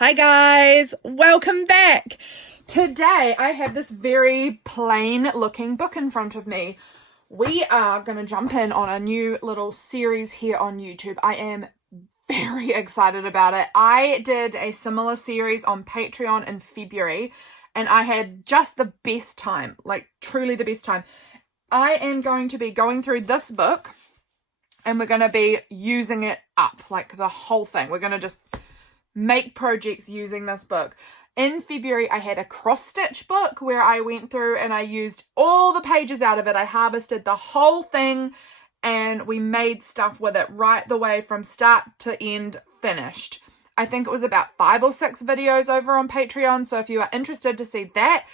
Hi guys, welcome back. Today I have this very plain looking book in front of me. We are going to jump in on a new little series here on YouTube. I am very excited about it. I did a similar series on Patreon in February and I had just the best time, like truly the best time. I am going to be going through this book and we're going to be using it up, like the whole thing. We're going to just make projects using this book. In February, I had a cross-stitch book where I went through and I used all the pages out of it. I harvested the whole thing and we made stuff with it right the way from start to end finished. I think it was about 5 or 6 videos over on Patreon. So if you are interested to see that,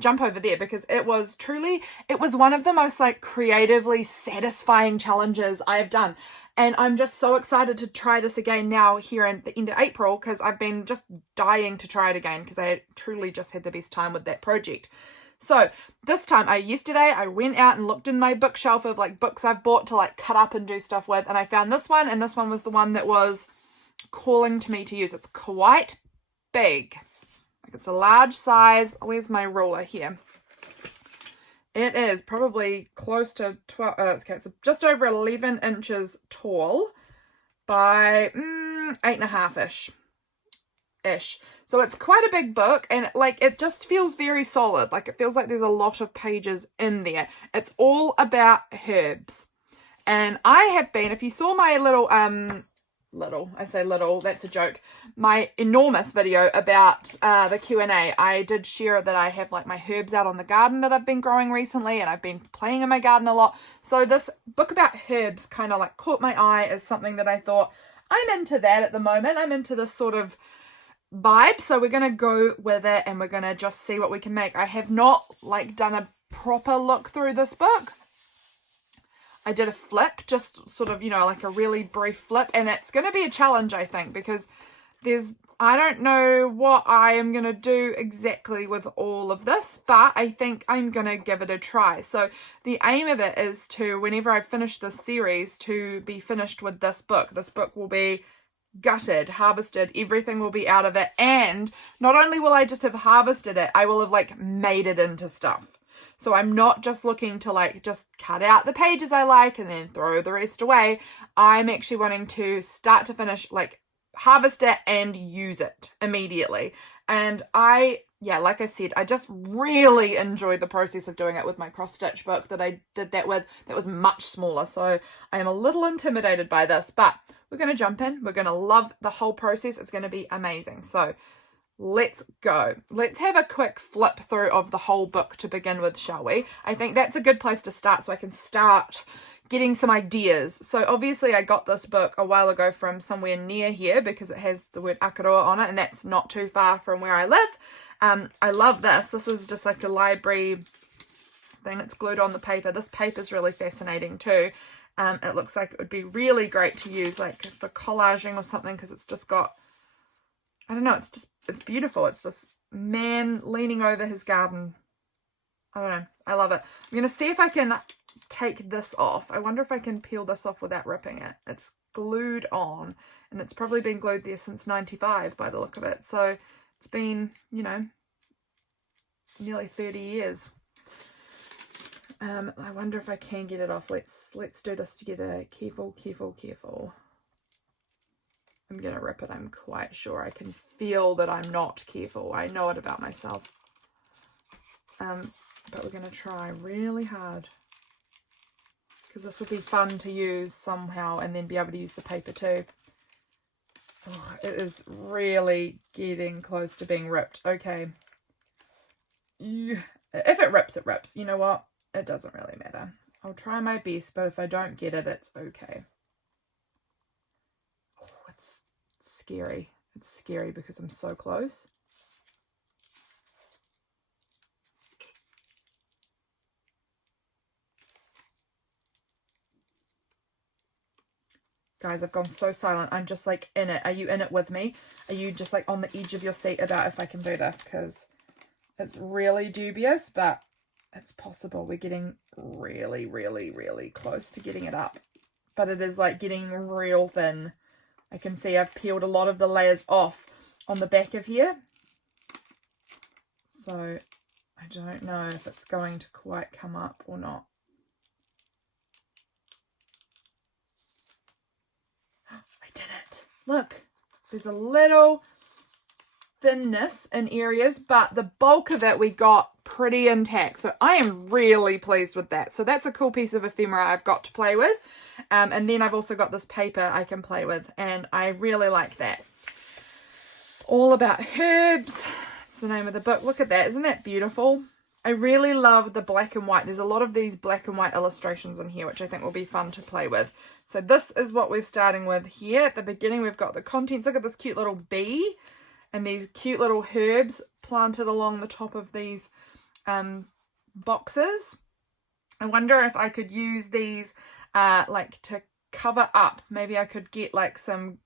jump over there because it was one of the most like creatively satisfying challenges I have done. And I'm just so excited to try this again now here at the end of April because I've been just dying to try it again because I truly just had the best time with that project. So this time, yesterday I went out and looked in my bookshelf of like books I've bought to like cut up and do stuff with, and I found this one, and this one was the one that was calling to me to use. It's quite big. Like it's a large size. Where's my ruler here? It is probably close to 12, okay, it's just over 11 inches tall by 8.5-ish. So it's quite a big book and like it just feels very solid. Like it feels like there's a lot of pages in there. It's all about herbs. And I have been, if you saw my I say little, that's a joke, my enormous video about the Q&A, I did share that I have like my herbs out on the garden that I've been growing recently, and I've been playing in my garden a lot. So this book about herbs kind of like caught my eye as something that I thought, I'm into that at the moment. I'm into this sort of vibe. So we're going to go with it and we're going to just see what we can make. I have not like done a proper look through this book. I did a flip, just sort of, like a really brief flip, and it's going to be a challenge, I think, because I don't know what I am going to do exactly with all of this, but I think I'm going to give it a try. So the aim of it is to, whenever I finish this series, to be finished with this book. This book will be gutted, harvested, everything will be out of it, and not only will I just have harvested it, I will have like made it into stuff. So I'm not just looking to like just cut out the pages I like and then throw the rest away. I'm actually wanting to start to finish, like harvest it and use it immediately. And like I said, I just really enjoyed the process of doing it with my cross stitch book that I did that with. That was much smaller. So I am a little intimidated by this, but we're going to jump in. We're going to love the whole process. It's going to be amazing. So let's go. Let's have a quick flip through of the whole book to begin with, shall we? I think that's a good place to start so I can start getting some ideas. So obviously I got this book a while ago from somewhere near here because it has the word Akaroa on it, and that's not too far from where I live. I love this. This is just like a library thing. It's glued on the paper. This paper is really fascinating too. It looks like it would be really great to use like for collaging or something because it's just got, I don't know, it's beautiful. It's this man leaning over his garden. I don't know. I love it. I'm going to see if I can take this off. I wonder if I can peel this off without ripping it. It's glued on, and it's probably been glued there since 95 by the look of it. So it's been, nearly 30 years. I wonder if I can get it off. Let's do this together. Careful, careful, careful. I'm going to rip it. I'm quite sure. I can feel that I'm not careful. I know it about myself. But we're going to try really hard because this would be fun to use somehow and then be able to use the paper too. Oh, it is really getting close to being ripped. Okay. If it rips, it rips. You know what? It doesn't really matter. I'll try my best, but if I don't get it, it's okay. It's scary. It's scary because I'm so close. Guys, I've gone so silent. I'm just like in it. Are you in it with me? Are you just like on the edge of your seat about if I can do this? Because it's really dubious, but it's possible. We're getting really, really, really close to getting it up. But it is like getting real thin. I can see I've peeled a lot of the layers off on the back of here. So I don't know if it's going to quite come up or not. I did it. Look, there's a little thinness in areas, but the bulk of it we got pretty intact. So I am really pleased with that. So that's a cool piece of ephemera I've got to play with. And then I've also got this paper I can play with, and I really like that. All About Herbs. It's the name of the book. Look at that. Isn't that beautiful? I really love the black and white. There's a lot of these black and white illustrations in here, which I think will be fun to play with. So this is what we're starting with here. At the beginning, we've got the contents. Look at this cute little bee and these cute little herbs planted along the top of these boxes. I wonder if I could use these like to cover up. Maybe I could get like some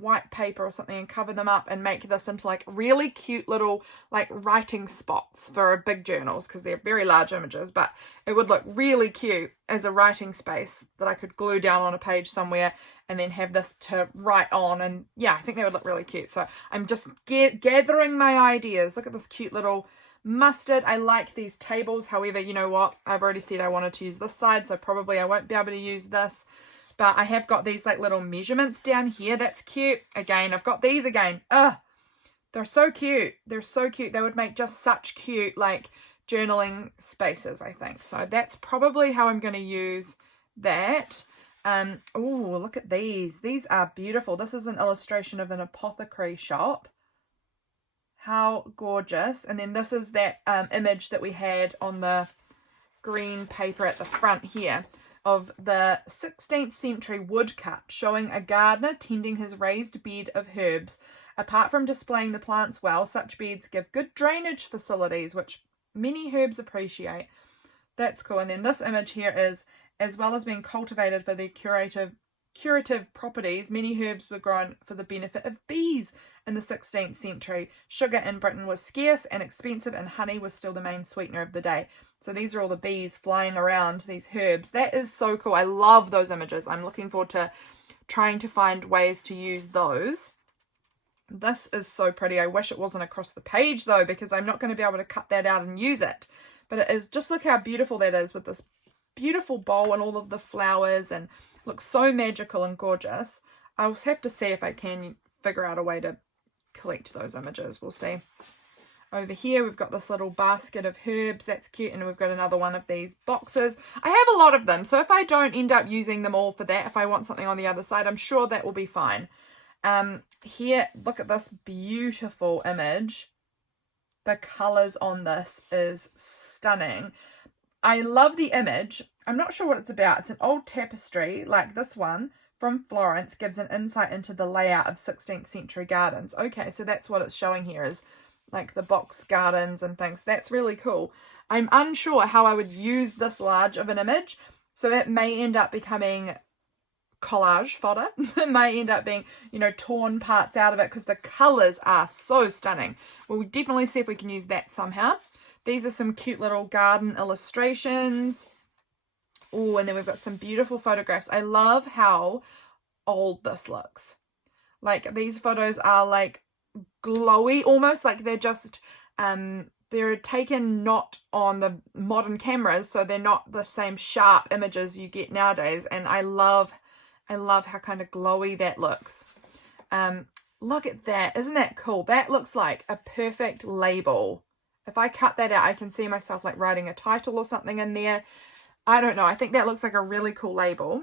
white paper or something and cover them up and make this into like really cute little like writing spots for big journals, because they're very large images, but it would look really cute as a writing space that I could glue down on a page somewhere and then have this to write on. And yeah, I think they would look really cute. So I'm just gathering my ideas. Look at this cute little mustard. I like these tables. However, you know what? I've already said I wanted to use this side, so probably I won't be able to use this. But I have got these like little measurements down here. That's cute. Again, I've got these again. They're so cute. They're so cute. They would make just such cute like journaling spaces, I think. So that's probably how I'm going to use that. Oh, look at these. These are beautiful. This is an illustration of an apothecary shop. How gorgeous. And then this is that image that we had on the green paper at the front here of the 16th century woodcut showing a gardener tending his raised bed of herbs. Apart from displaying the plants well, such beds give good drainage facilities, which many herbs appreciate. That's cool. And then this image here is, as well as being cultivated for their curative properties, many herbs were grown for the benefit of bees in the 16th century. Sugar in Britain was scarce and expensive, and honey was still the main sweetener of the day. So these are all the bees flying around these herbs. That is so cool. I love those images. I'm looking forward to trying to find ways to use those. This is so pretty. I wish it wasn't across the page though, because I'm not going to be able to cut that out and use it. But it is. Just look how beautiful that is with this beautiful bowl and all of the flowers, and looks so magical and gorgeous. I'll have to see if I can figure out a way to collect those images. We'll see. Over here we've got this little basket of herbs. That's cute. And we've got another one of these boxes. I have a lot of them, so if I don't end up using them all for that, if I want something on the other side, I'm sure that will be fine. Here, look at this beautiful image. The colors on this is stunning. I love the image. I'm not sure what it's about. It's an old tapestry like this one from Florence, gives an insight into the layout of 16th century gardens. Okay, so that's what it's showing here, is like the box gardens and things. That's really cool. I'm unsure how I would use this large of an image, so it may end up becoming collage fodder. It may end up being, you know, torn parts out of it, because the colors are so stunning. We'll definitely see if we can use that somehow. These are some cute little garden illustrations. Oh, and then we've got some beautiful photographs. I love how old this looks. Like, these photos are like glowy, almost like they're just they're taken not on the modern cameras, so they're not the same sharp images you get nowadays. And I love how kind of glowy that looks. Look at that. Isn't that cool? That looks like a perfect label. If I cut that out, I can see myself like writing a title or something in there. I don't know. I think that looks like a really cool label.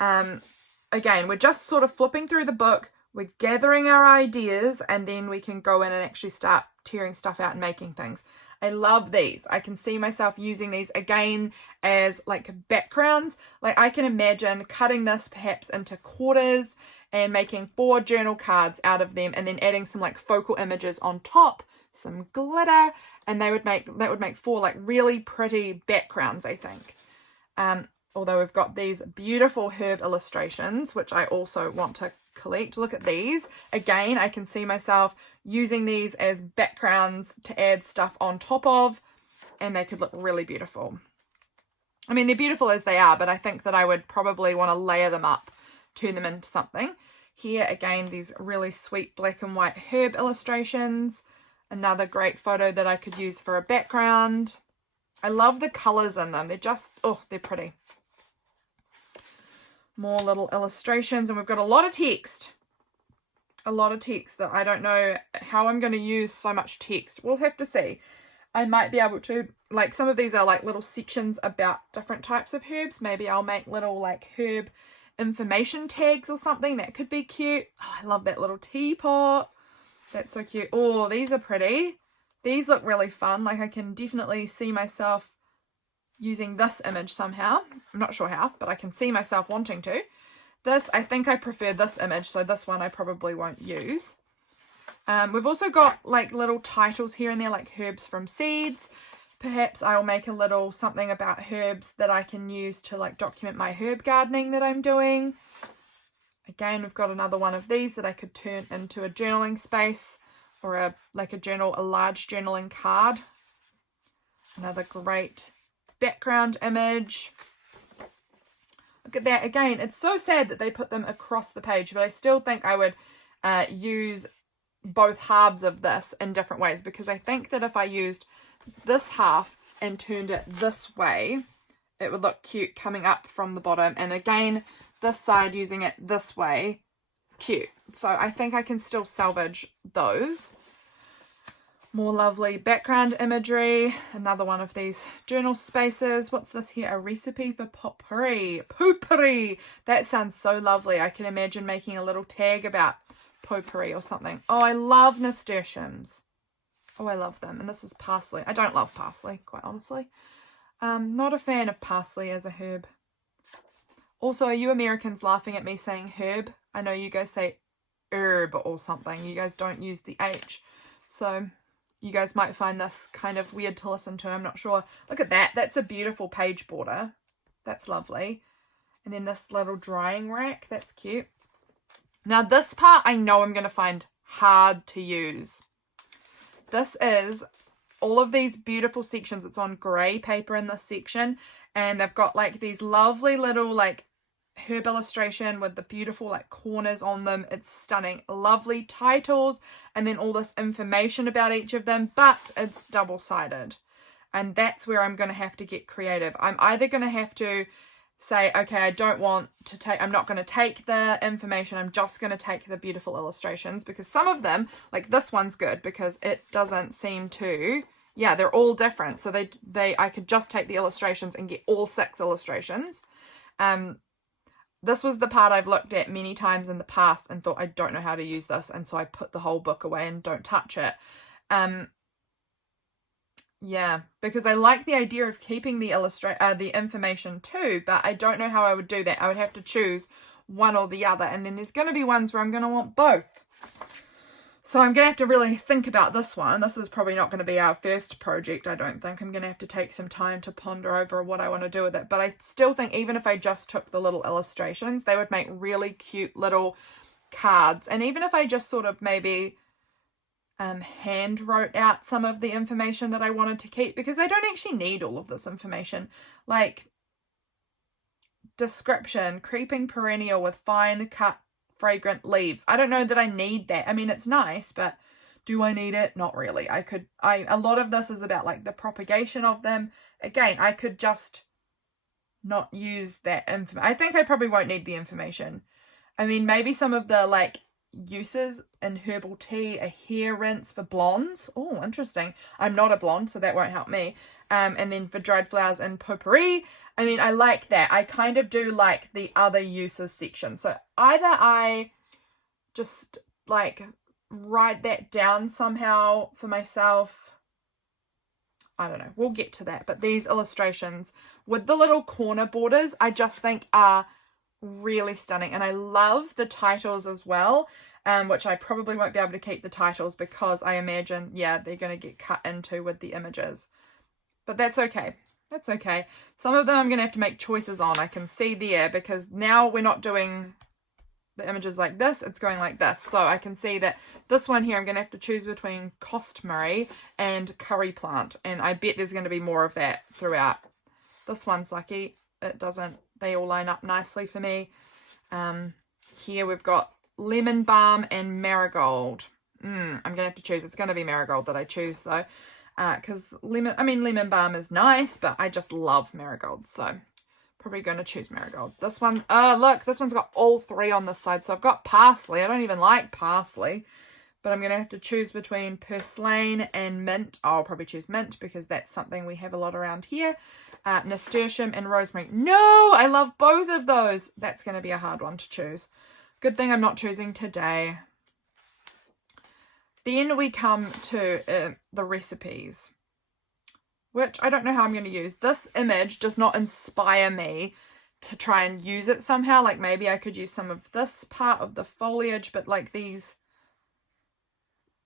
Again, we're just sort of flipping through the book. We're gathering our ideas, and then we can go in and actually start tearing stuff out and making things. I love these. I can see myself using these again as like backgrounds. Like, I can imagine cutting this perhaps into quarters and making 4 journal cards out of them, and then adding some like focal images on top, some glitter, and that would make 4 like really pretty backgrounds, I think. Although we've got these beautiful herb illustrations, which I also want to collect. Look at these. Again, I can see myself using these as backgrounds to add stuff on top of, and they could look really beautiful. I mean, they're beautiful as they are, but I think that I would probably want to layer them up, turn them into something. Here again, these really sweet black and white herb illustrations. Another great photo that I could use for a background. I love the colours in them. They're just, oh, they're pretty. More little illustrations, and we've got a lot of text. A lot of text that I don't know how I'm going to use so much text. We'll have to see. I might be able to, like, some of these are like little sections about different types of herbs. Maybe I'll make little like herb information tags or something. That could be cute. Oh, I love that little teapot. That's so cute. Oh, these are pretty. These look really fun. Like, I can definitely see myself using this image somehow. I'm not sure how, but I can see myself wanting to. This, I think I prefer this image, so this one I probably won't use. We've also got like little titles here and there, like herbs from seeds. Perhaps I'll make a little something about herbs that I can use to like document my herb gardening that I'm doing. Again, we've got another one of these that I could turn into a journaling space, or a large journaling card. Another great background image. Look at that. Again, it's so sad that they put them across the page, but I still think I would use both halves of this in different ways, because I think that if I used this half and turned it this way, it would look cute coming up from the bottom, and again this side using it this way, cute. So I think I can still salvage those. More lovely background imagery. Another one of these journal spaces. What's this here? A recipe for potpourri. Potpourri! That sounds so lovely. I can imagine making a little tag about potpourri or something. Oh, I love nasturtiums. Oh, I love them. And this is parsley. I don't love parsley, quite honestly. Not a fan of parsley as a herb. Also, are you Americans laughing at me saying herb? I know you guys say herb or something. You guys don't use the H. So you guys might find this kind of weird to listen to. I'm not sure. Look at that. That's a beautiful page border. That's lovely. And then this little drying rack. That's cute. Now this part I know I'm going to find hard to use. This is all of these beautiful sections. It's on grey paper in this section. And they've got like these lovely little like herb illustration with the beautiful like corners on them. It's stunning. Lovely titles, and then all this information about each of them, but it's double-sided, and that's where I'm going to have to get creative. I'm either going to have to say, okay, I'm not going to take the information, I'm just going to take the beautiful illustrations, because some of them, like this one's good because it doesn't seem to, yeah, they're all different, so I could just take the illustrations and get all 6 illustrations. This was the part I've looked at many times in the past and thought, I don't know how to use this, and so I put the whole book away and don't touch it. Yeah, because I like the idea of keeping the information too, but I don't know how I would do that. I would have to choose one or the other, and then there's going to be ones where I'm going to want both. So I'm going to have to really think about this one. This is probably not going to be our first project, I don't think. I'm going to have to take some time to ponder over what I want to do with it. But I still think even if I just took the little illustrations, they would make really cute little cards. And even if I just sort of maybe hand wrote out some of the information that I wanted to keep, because I don't actually need all of this information. Like, description, creeping perennial with fine cut fragrant leaves. I don't know that I need that. I mean, it's nice, but do I need it? Not really. A lot of this is about like the propagation of them. Again, I could just not use that information. I think I probably won't need the information. I mean, maybe some of the like uses in herbal tea, a hair rinse for blondes. Oh, interesting. I'm not a blonde, so that won't help me. And then for dried flowers and potpourri. I mean, I like that. I kind of do like the other uses section. So either I just like write that down somehow for myself. I don't know. We'll get to that. But these illustrations with the little corner borders, I just think are really stunning. And I love the titles as well, which I probably won't be able to keep the titles because I imagine, yeah, they're going to get cut into with the images. But that's okay. That's okay. Some of them I'm going to have to make choices on. I can see there, because now we're not doing the images like this. It's going like this. So I can see that this one here, I'm going to have to choose between costmary and curry plant. And I bet there's going to be more of that throughout. This one's lucky. It doesn't. They all line up nicely for me. Here we've got lemon balm and marigold. I'm gonna have to choose. It's gonna be marigold that I choose though, because lemon balm is nice, but I just love marigold, so probably gonna choose marigold. This one, look, this one's got all three on this side. So I've got parsley. I don't even like parsley, but I'm gonna have to choose between purslane and mint. I'll probably choose mint because that's something we have a lot around here. Nasturtium and rosemary. No, I love both of those. That's gonna be a hard one to choose. Good thing I'm not choosing today. Then we come to the recipes, which I don't know how I'm going to use. This image does not inspire me to try and use it somehow. Like maybe I could use some of this part of the foliage, but like these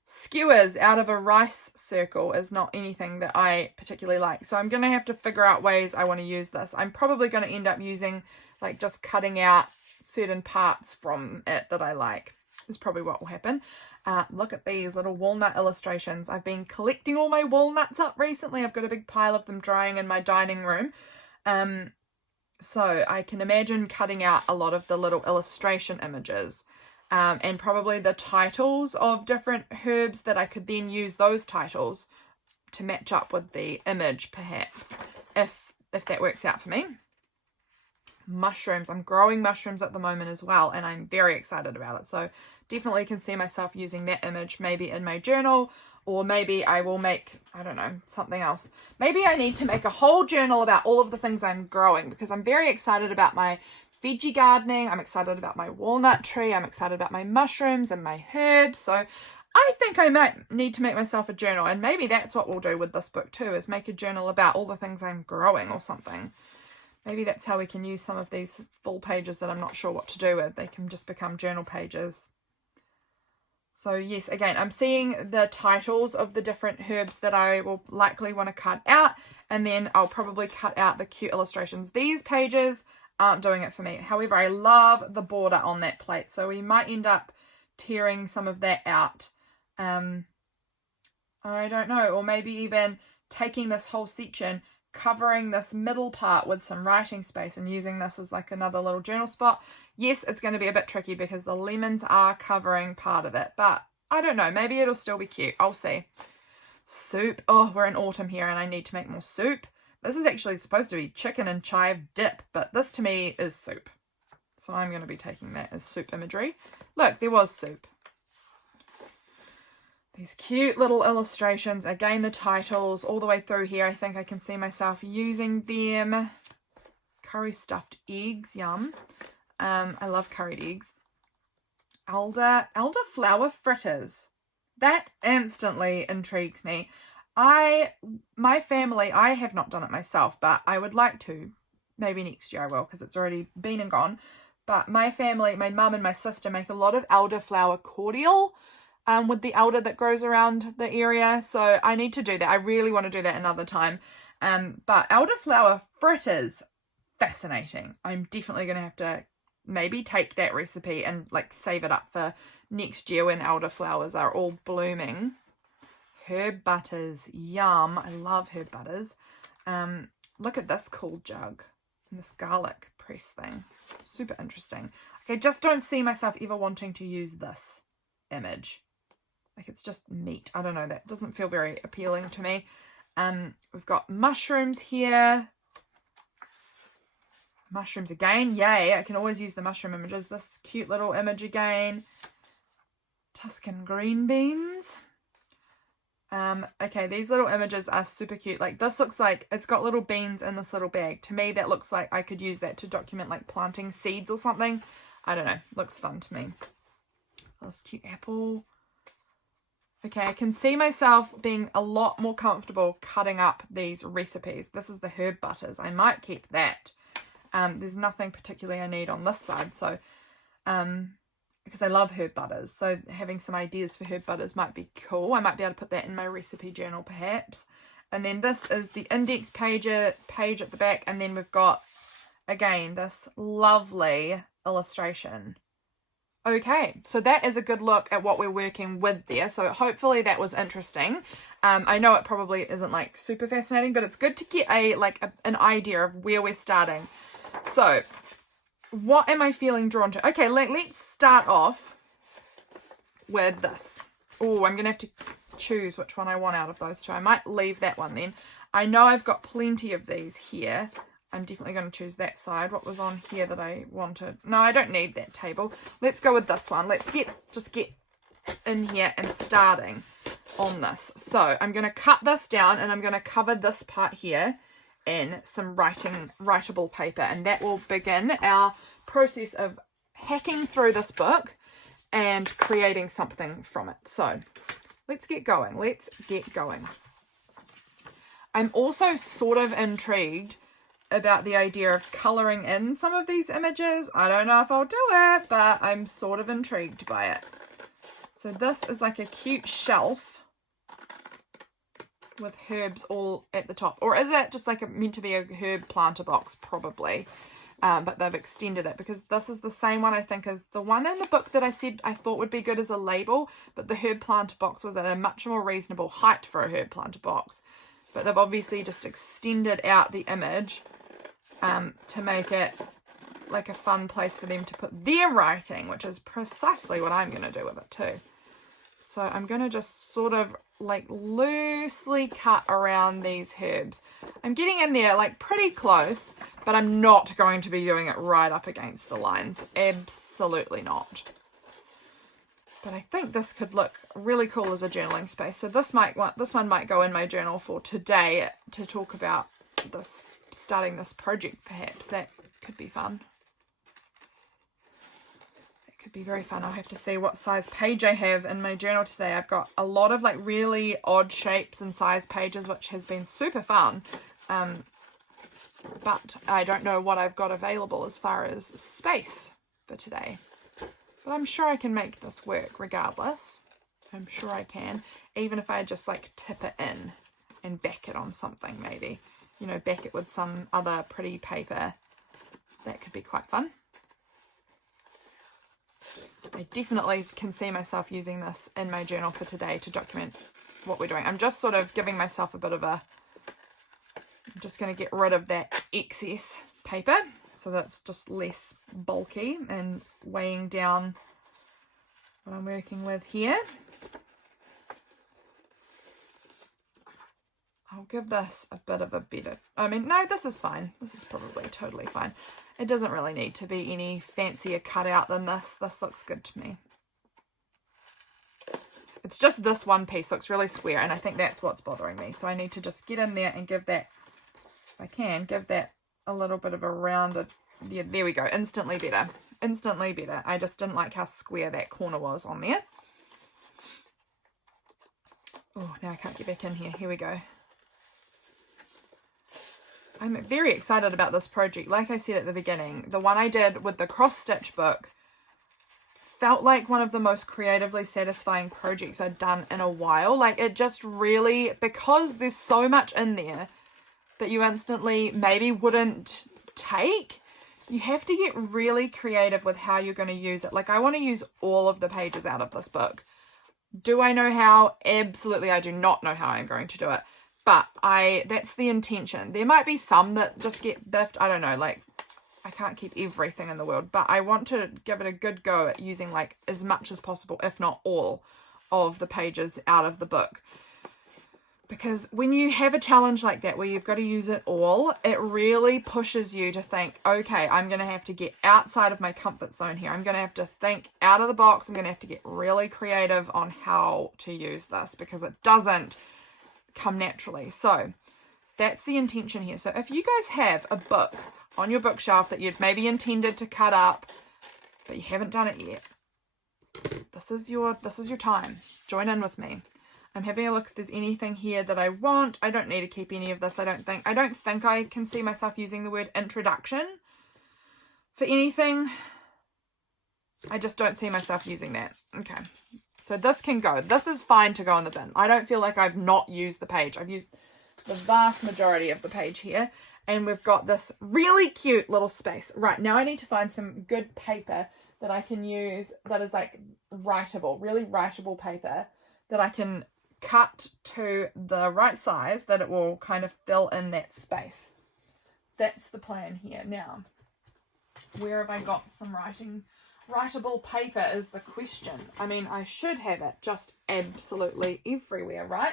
skewers out of a rice circle is not anything that I particularly like. So I'm going to have to figure out ways I want to use this. I'm probably going to end up using like just cutting out certain parts from it that I like is probably what will happen. Look at these little walnut illustrations. I've been collecting all my walnuts up recently. I've got a big pile of them drying in my dining room. So I can imagine cutting out a lot of the little illustration images and probably the titles of different herbs that I could then use those titles to match up with the image perhaps, if that works out for me. Mushrooms. I'm growing mushrooms at the moment as well, and I'm very excited about it. So definitely can see myself using that image maybe in my journal, or maybe I will make, I don't know, something else. Maybe I need to make a whole journal about all of the things I'm growing, because I'm very excited about my veggie gardening. I'm excited about my walnut tree. I'm excited about my mushrooms and my herbs. So I think I might need to make myself a journal, and maybe that's what we'll do with this book too, is make a journal about all the things I'm growing or something. Maybe that's how we can use some of these full pages that I'm not sure what to do with. They can just become journal pages. So yes, again, I'm seeing the titles of the different herbs that I will likely want to cut out, and then I'll probably cut out the cute illustrations. These pages aren't doing it for me. However, I love the border on that plate, so we might end up tearing some of that out. I don't know, or maybe even taking this whole section, covering this middle part with some writing space and using this as like another little journal spot. Yes, it's going to be a bit tricky because the lemons are covering part of it, but I don't know, maybe it'll still be cute. I'll see. Soup. Oh, we're in autumn here and I need to make more soup. This is actually supposed to be chicken and chive dip, but this to me is soup. So I'm going to be taking that as soup imagery. Look, there was soup. These cute little illustrations. Again, the titles all the way through here. I think I can see myself using them. Curry stuffed eggs. Yum. I love curried eggs. Elderflower fritters. That instantly intrigues me. My family, I have not done it myself, but I would like to. Maybe next year I will, because it's already been and gone. But my family, my mum and my sister make a lot of elderflower cordial with the elder that grows around the area. So I need to do that. I really want to do that another time. But elderflower fritters, fascinating. I'm definitely going to have to maybe take that recipe and like save it up for next year when elderflowers are all blooming. Herb butters, yum. I love herb butters. Look at this cool jug and this garlic press thing. Super interesting. Like, I just don't see myself ever wanting to use this image. Like, it's just meat. I don't know. That doesn't feel very appealing to me. We've got mushrooms here. Mushrooms again. Yay. I can always use the mushroom images. This cute little image again. Tuscan green beans. Okay, these little images are super cute. Like, this looks like it's got little beans in this little bag. To me, that looks like I could use that to document like planting seeds or something. I don't know. Looks fun to me. Oh, this cute apple. Okay, I can see myself being a lot more comfortable cutting up these recipes. This is the herb butters. I might keep that. There's nothing particularly I need on this side. So, because I love herb butters. So having some ideas for herb butters might be cool. I might be able to put that in my recipe journal perhaps. And then this is the index page at the back. And then we've got, again, this lovely illustration. Okay, so that is a good look at what we're working with there. So hopefully that was interesting. I know it probably isn't like super fascinating, but it's good to get an idea of where we're starting. So what am I feeling drawn to? Okay, let's start off with this. Oh, I'm going to have to choose which one I want out of those two. I might leave that one then. I know I've got plenty of these here. I'm definitely going to choose that side. What was on here that I wanted? No, I don't need that table. Let's go with this one. Let's just get in here and starting on this. So I'm going to cut this down and I'm going to cover this part here in some writable paper, and that will begin our process of hacking through this book and creating something from it. So let's get going. I'm also sort of intrigued about the idea of colouring in some of these images. I don't know if I'll do it, but I'm sort of intrigued by it. So this is like a cute shelf with herbs all at the top. Or is it just like meant to be a herb planter box? Probably. But they've extended it because this is the same one, I think, as the one in the book that I said I thought would be good as a label. But the herb planter box was at a much more reasonable height for a herb planter box. But they've obviously just extended out the image to make it like a fun place for them to put their writing, which is precisely what I'm going to do with it too. So I'm going to just sort of like loosely cut around these herbs. I'm getting in there like pretty close, but I'm not going to be doing it right up against the lines. Absolutely not. But I think this could look really cool as a journaling space. So this one might go in my journal for today to talk about this, starting this project perhaps. That could be fun. Could be very fun. I'll have to see what size page I have in my journal today. I've got a lot of like really odd shapes and size pages, which has been super fun. But I don't know what I've got available as far as space for today. But I'm sure I can make this work regardless. I'm sure I can. Even if I just like tip it in and back it on something maybe. You know, back it with some other pretty paper. That could be quite fun. I definitely can see myself using this in my journal for today to document what we're doing. I'm just sort of giving myself a bit of I'm just going to get rid of that excess paper so that's just less bulky and weighing down what I'm working with here. I'll give this a bit of a better, no, this is fine. This is probably totally fine. It doesn't really need to be any fancier cutout than this. This looks good to me. It's just this one piece looks really square, and I think that's what's bothering me. So I need to just get in there and give that, if I can, give that a little bit of a rounded, yeah, there we go. Instantly better. Instantly better. I just didn't like how square that corner was on there. Oh, now I can't get back in here. Here we go. I'm very excited about this project. Like I said at the beginning, the one I did with the cross-stitch book felt like one of the most creatively satisfying projects I'd done in a while. Like it just really, because there's so much in there that you instantly maybe wouldn't take, you have to get really creative with how you're going to use it. Like I want to use all of the pages out of this book. Do I know how? Absolutely, I do not know how I'm going to do it. But that's the intention. There might be some that just get biffed. I don't know, like, I can't keep everything in the world. But I want to give it a good go at using, like, as much as possible, if not all, of the pages out of the book. Because when you have a challenge like that, where you've got to use it all, it really pushes you to think, okay, I'm going to have to get outside of my comfort zone here. I'm going to have to think out of the box. I'm going to have to get really creative on how to use this, because it doesn't come naturally. So that's the intention here. So if you guys have a book on your bookshelf that you'd maybe intended to cut up but you haven't done it yet, this is your time. Join in with me. I'm having a look if there's anything here that I want. I don't need to keep any of this. I don't think I can see myself using the word introduction for anything. I just don't see myself using that. Okay. So this can go. This is fine to go in the bin. I don't feel like I've not used the page. I've used the vast majority of the page here. And we've got this really cute little space. Right, now I need to find some good paper that I can use that is like writable, really writable paper that I can cut to the right size that it will kind of fill in that space. That's the plan here. Now, where have I got some writing writable paper is the question. I mean, I should have it just absolutely everywhere, right?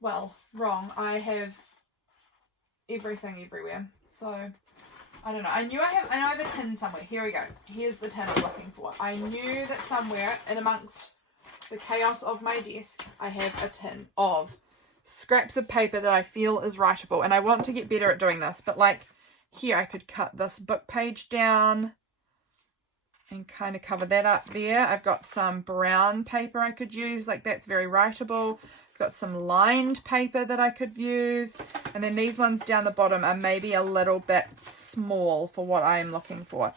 Well, wrong. I have everything everywhere. So, I don't know. I know I have a tin somewhere. Here we go. Here's the tin I'm looking for. I knew that somewhere in amongst the chaos of my desk, I have a tin of scraps of paper that I feel is writable. And I want to get better at doing this. But like here, I could cut this book page down and kind of cover that up there. I've got some brown paper I could use. Like that's very writable. I've got some lined paper that I could use. And then these ones down the bottom are maybe a little bit small for what I'm looking for.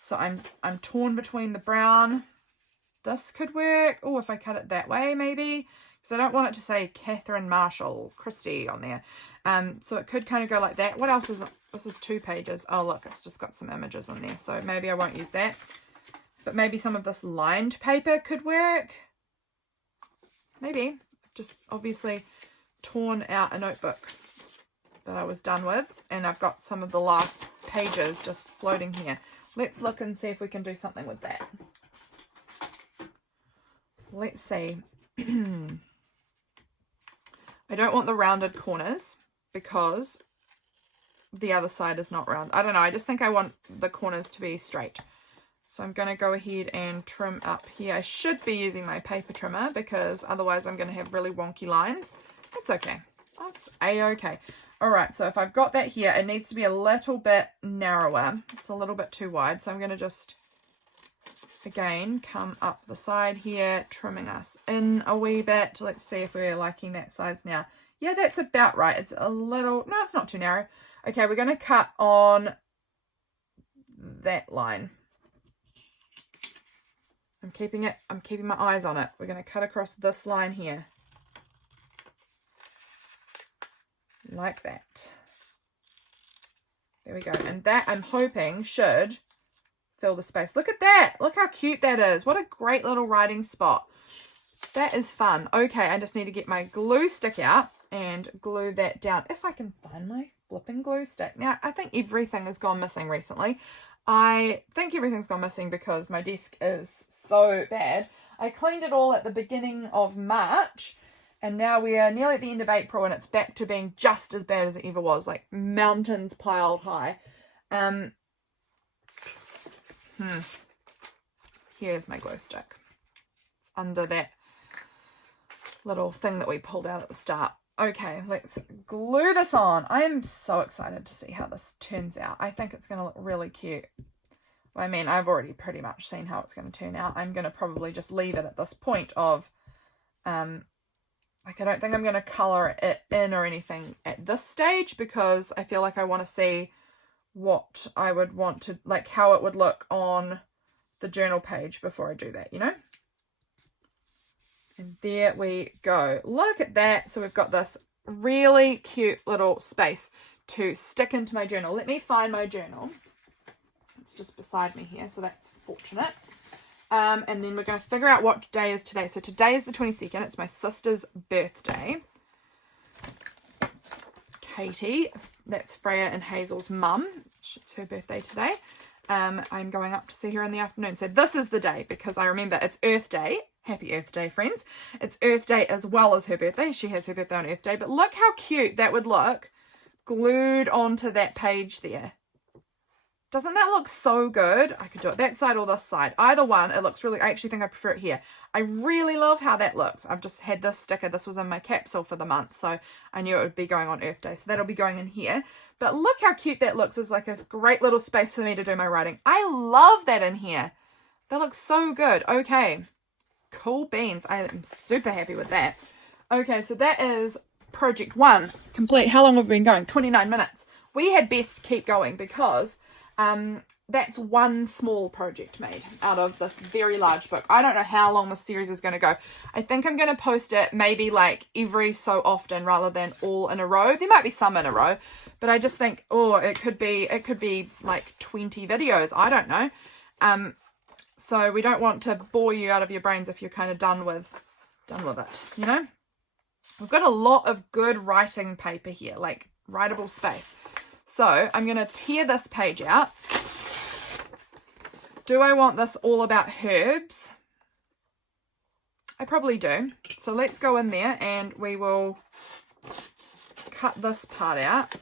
So I'm torn between the brown. This could work. Oh, if I cut it that way, maybe. Because I don't want it to say Catherine Marshall Christie on there. So it could kind of go like that. What else is it? This is 2 pages. Oh, look, it's just got some images on there. So maybe I won't use that. But maybe some of this lined paper could work. Maybe. Just obviously torn out a notebook that I was done with. And I've got some of the last pages just floating here. Let's look and see if we can do something with that. Let's see. I don't want the rounded corners because the other side is not round. I don't know. I just think I want the corners to be straight. So I'm going to go ahead and trim up here. I should be using my paper trimmer because otherwise I'm going to have really wonky lines. That's okay. That's a-okay. All right. So if I've got that here, it needs to be a little bit narrower. It's a little bit too wide. So I'm going to just, again, come up the side here, trimming us in a wee bit. Let's see if we're liking that size now. Yeah, that's about right. It's a little, no, it's not too narrow. Okay, we're going to cut on that line. I'm keeping my eyes on it. We're going to cut across this line here. Like that. There we go. And that, I'm hoping, should fill the space. Look at that. Look how cute that is. What a great little writing spot. That is fun. Okay, I just need to get my glue stick out and glue that down. If I can find my flipping glue stick. Now, I think everything has gone missing recently. I think everything's gone missing because my desk is so bad. I cleaned it all at the beginning of March, and now we are nearly at the end of April, and it's back to being just as bad as it ever was, like mountains piled high. Here's my glue stick. It's under that little thing that we pulled out at the start. Okay, let's glue this on. I am so excited to see how this turns out. I think it's going to look really cute. Well, I mean, I've already pretty much seen how it's going to turn out. I'm going to probably just leave it at this point of, like, I don't think I'm going to colour it in or anything at this stage because I feel like I want to see what I would want to, like, how it would look on the journal page before I do that, you know? And there we go. Look at that. So we've got this really cute little space to stick into my journal. Let me find my journal. It's just beside me here, so that's fortunate. And then we're going to figure out what day is today. So today is the 22nd. It's my sister's birthday. Katie, that's Freya and Hazel's mum. It's her birthday today. I'm going up to see her in the afternoon. So this is the day because I remember it's Earth Day. Happy Earth Day, friends. It's Earth Day as well as her birthday. She has her birthday on Earth Day. But look how cute that would look glued onto that page there. Doesn't that look so good? I could do it that side or this side. Either one, it looks really, I actually think I prefer it here. I really love how that looks. I've just had this sticker. This was in my capsule for the month. So I knew it would be going on Earth Day. So that'll be going in here. But look how cute that looks. It's like a great little space for me to do my writing. I love that in here. That looks so good. Okay. Cool beans. I am super happy with that. Okay, so that is project 1 complete. How long have we been going? 29 minutes. We had best keep going because that's one small project made out of this very large book. I don't know how long this series is going to go. I think I'm going to post it maybe like every so often rather than all in a row. There might be some in a row, but I just think, oh, it could be like 20 videos. I don't know. So we don't want to bore you out of your brains if you're kind of done with it, you know? We've got a lot of good writing paper here, like writable space. So I'm going to tear this page out Do I want this all about herbs? I probably do. So let's go in there and we will cut this part out.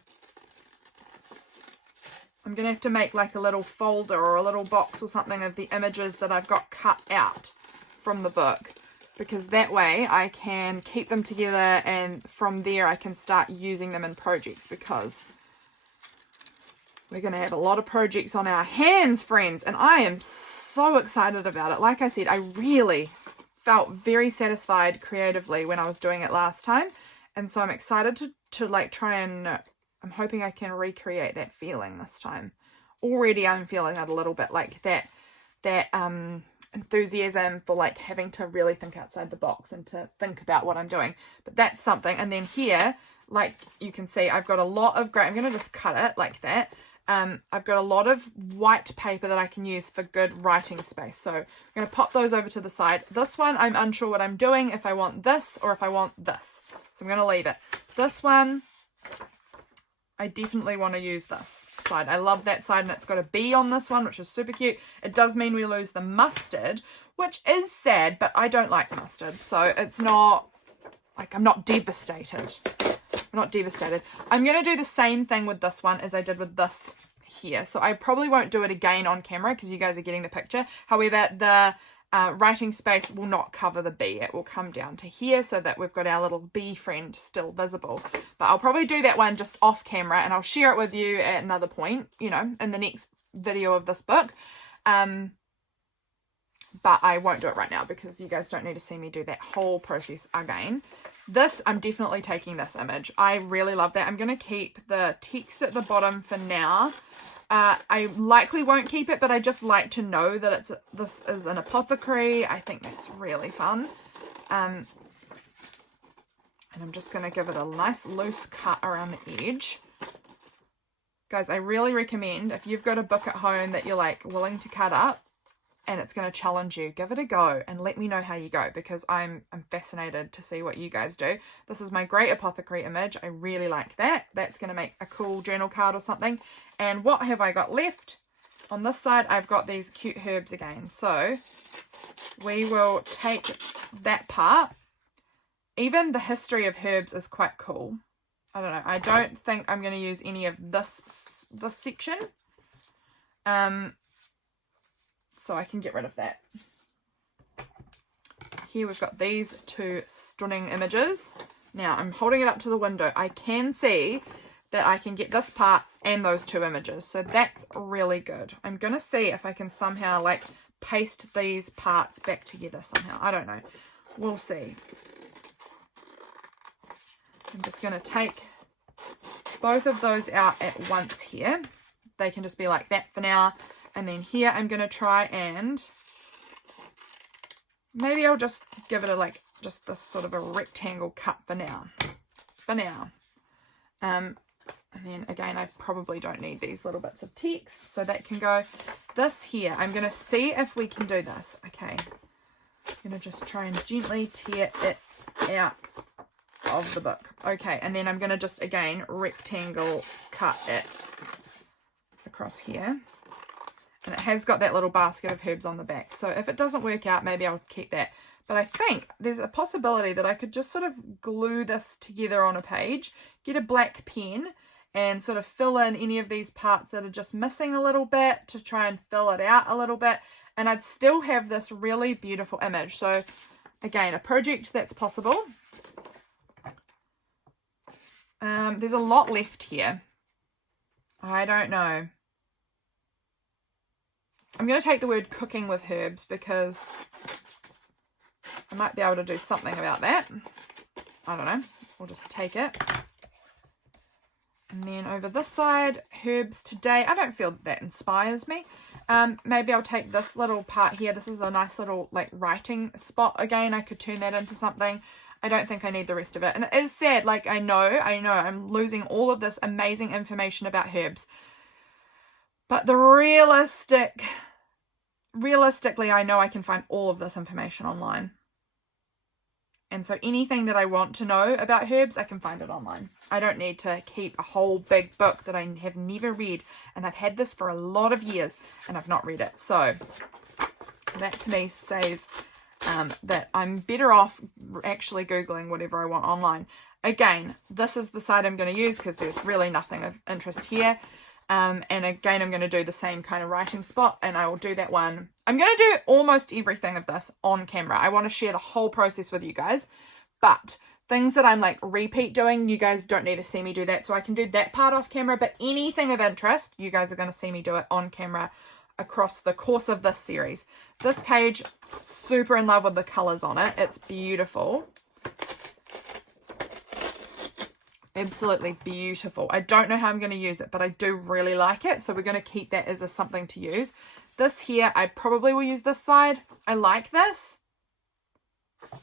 I'm going to have to make like a little folder or a little box or something of the images that I've got cut out from the book, because that way I can keep them together and from there I can start using them in projects, because we're going to have a lot of projects on our hands, friends, and I am so excited about it. Like I said, I really felt very satisfied creatively when I was doing it last time, and so I'm excited to like try and I'm hoping I can recreate that feeling this time. Already I'm feeling it a little bit, like that enthusiasm for like having to really think outside the box and to think about what I'm doing. But that's something. And then here, like you can see, I've got a lot of I'm going to just cut it like that. I've got a lot of white paper that I can use for good writing space. So I'm going to pop those over to the side. This one, I'm unsure what I'm doing, if I want this or if I want this. So I'm going to leave it. This one, I definitely want to use this side. I love that side, and it's got a bee on this one, which is super cute. It does mean we lose the mustard, which is sad, but I don't like mustard. So it's not, like, I'm not devastated. I'm not devastated. I'm going to do the same thing with this one as I did with this here. So I probably won't do it again on camera because you guys are getting the picture. However, the writing space will not cover the bee. It will come down to here so that we've got our little bee friend still visible. But I'll probably do that one just off camera, and I'll share it with you at another point, you know, in the next video of this book. But I won't do it right now because you guys don't need to see me do that whole process again. This, I'm definitely taking this image. I really love that. I'm going to keep the text at the bottom for now. I likely won't keep it, but I just like to know that this is an apothecary. I think that's really fun. And I'm just going to give it a nice loose cut around the edge. Guys, I really recommend, if you've got a book at home that you're like willing to cut up and it's going to challenge you, give it a go and let me know how you go, because I'm fascinated to see what you guys do. This is my great apothecary image. I really like that. That's going to make a cool journal card or something. And what have I got left? On this side, I've got these cute herbs again. So we will take that part. Even the history of herbs is quite cool. I don't know. I don't think I'm going to use any of this section. So I can get rid of that. Here we've got these two stunning images. Now I'm holding it up to the window. I can see that I can get this part and those two images. So that's really good. I'm going to see if I can somehow like paste these parts back together somehow. I don't know. We'll see. I'm just going to take both of those out at once here. They can just be like that for now. And then here I'm going to try and maybe I'll just give it a like just this sort of a rectangle cut for now. And then again, I probably don't need these little bits of text, so that can go. This here, I'm going to see if we can do this. Okay, I'm going to just try and gently tear it out of the book. Okay, and then I'm going to just again rectangle cut it across here. And it has got that little basket of herbs on the back. So if it doesn't work out, maybe I'll keep that. But I think there's a possibility that I could just sort of glue this together on a page, get a black pen and sort of fill in any of these parts that are just missing a little bit to try and fill it out a little bit. And I'd still have this really beautiful image. So again, a project that's possible. There's a lot left here. I don't know. I'm going to take the word cooking with herbs because I might be able to do something about that. I don't know. We'll just take it. And then over this side, herbs today. I don't feel that inspires me. Maybe I'll take this little part here. This is a nice little like writing spot again. I could turn that into something. I don't think I need the rest of it. And it is sad. Like I know I'm losing all of this amazing information about herbs. But the realistically, I know I can find all of this information online. And so anything that I want to know about herbs, I can find it online. I don't need to keep a whole big book that I have never read. And I've had this for a lot of years and I've not read it. So that to me says that I'm better off actually Googling whatever I want online. Again, this is the site I'm going to use because there's really nothing of interest here. And again, I'm going to do the same kind of writing spot, and I will do that one. I'm going to do almost everything of this on camera. I want to share the whole process with you guys, but things that I'm like repeat doing, you guys don't need to see me do that. So I can do that part off camera, but anything of interest, you guys are going to see me do it on camera across the course of this series. This page, super in love with the colors on it. It's beautiful. Absolutely beautiful. I don't know how I'm going to use it, but I do really like it. So we're going to keep that as something to use. This here, I probably will use this side. I like this,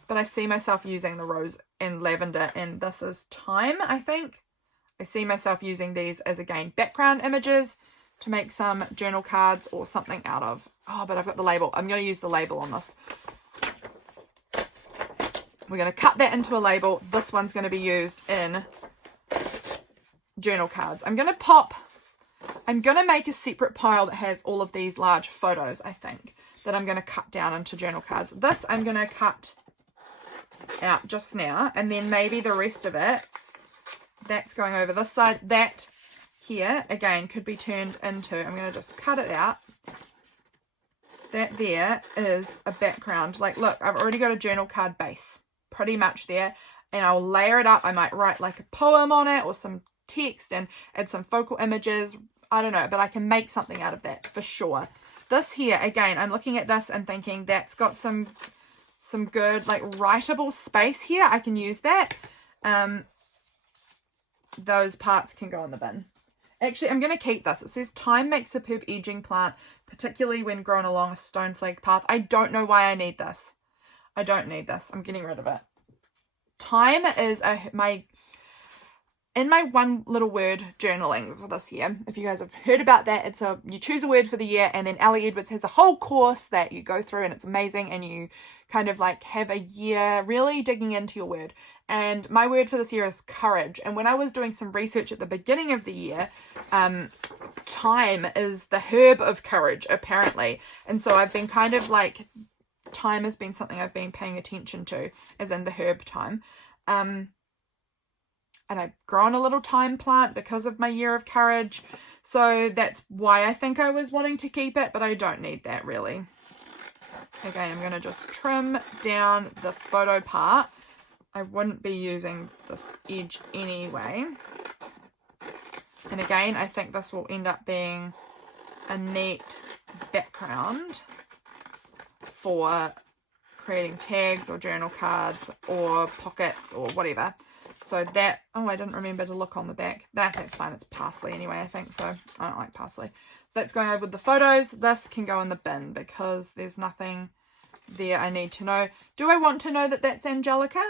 but I see myself using the rose and lavender, and this is thyme, I think. I see myself using these as, again, background images to make some journal cards or something out of. Oh, but I've got the label. I'm going to use the label on this. We're going to cut that into a label. This one's going to be used in journal cards. I'm going to make a separate pile that has all of these large photos, I think, that I'm going to cut down into journal cards. This I'm going to cut out just now, and then maybe the rest of it, that's going over this side. That here, again, could be turned into, I'm going to just cut it out. That there is a background. Like, look, I've already got a journal card base pretty much there, and I'll layer it up. I might write like a poem on it or some text and add some focal images. I don't know, but I can make something out of that for sure. This here, again, I'm looking at this and thinking that's got some good like writable space here. I can use that. Those parts can go in the bin. Actually, I'm going to keep this. It says thyme makes superb edging plant, particularly when grown along a stone flagged path. I don't know why I need this. I don't need this. I'm getting rid of it. Thyme is in my one little word journaling for this year. If you guys have heard about that, you choose a word for the year, and then Ellie Edwards has a whole course that you go through, and it's amazing, and you kind of like have a year really digging into your word. And my word for this year is courage. And when I was doing some research at the beginning of the year, thyme is the herb of courage, apparently. And so I've been kind of like, thyme has been something I've been paying attention to, as in the herb thyme. And I've grown a little thyme plant because of my year of courage. So that's why I think I was wanting to keep it, but I don't need that really. Again, I'm going to just trim down the photo part. I wouldn't be using this edge anyway. And again, I think this will end up being a neat background for creating tags or journal cards or pockets or whatever. So that, oh, I didn't remember to look on the back. That's fine. It's parsley anyway, I think. So I don't like parsley. That's going over with the photos. This can go in the bin because there's nothing there I need to know. Do I want to know that that's Angelica?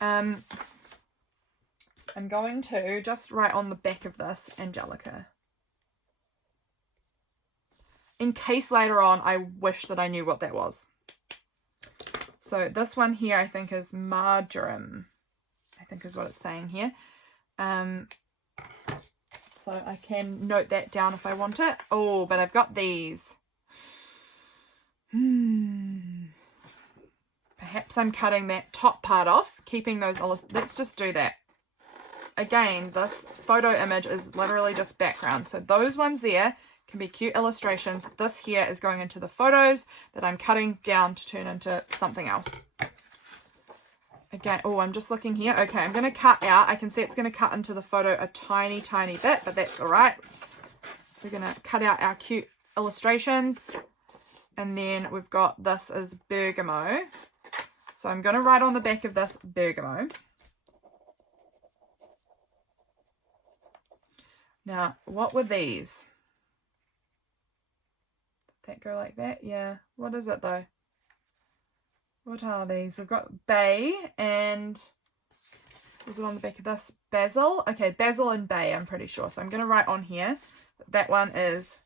I'm going to just write on the back of this, Angelica. In case later on I wish that I knew what that was. So this one here I think is marjoram, I think is what it's saying here. So I can note that down if I want it. Oh, but I've got these. Perhaps I'm cutting that top part off, keeping those. Let's just do that. Again, this photo image is literally just background. So those ones there can be cute illustrations. This here is going into the photos that I'm cutting down to turn into something else. Again, oh, I'm just looking here. Okay, I'm going to cut out. I can see it's going to cut into the photo a tiny, tiny bit, but that's all right. We're going to cut out our cute illustrations. And then we've got this as bergamot. So I'm going to write on the back of this bergamot. Now, what were these? Did that go like that? Yeah. What is it though? What are these? We've got bay and was it on the back of this? Basil. Okay, basil and bay, I'm pretty sure. So I'm going to write on here that one is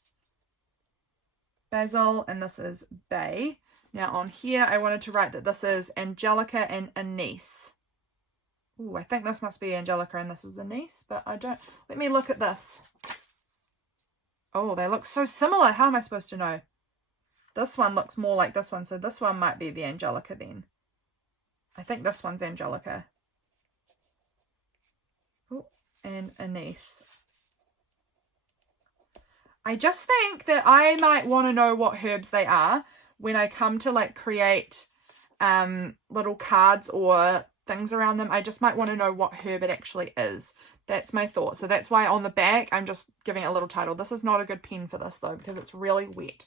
basil and this is bay. Now on here, I wanted to write that this is Angelica and Anise. Ooh, I think this must be Angelica and this is Anise, but I don't... Let me look at this. Oh, they look so similar. How am I supposed to know? This one looks more like this one, so this one might be the Angelica then. I think this one's Angelica. Oh, and Anise. I just think that I might want to know what herbs they are when I come to like create little cards or things around them. I just might want to know what herb it actually is. That's my thought. So that's why on the back I'm just giving it a little title. This is not a good pen for this though because it's really wet.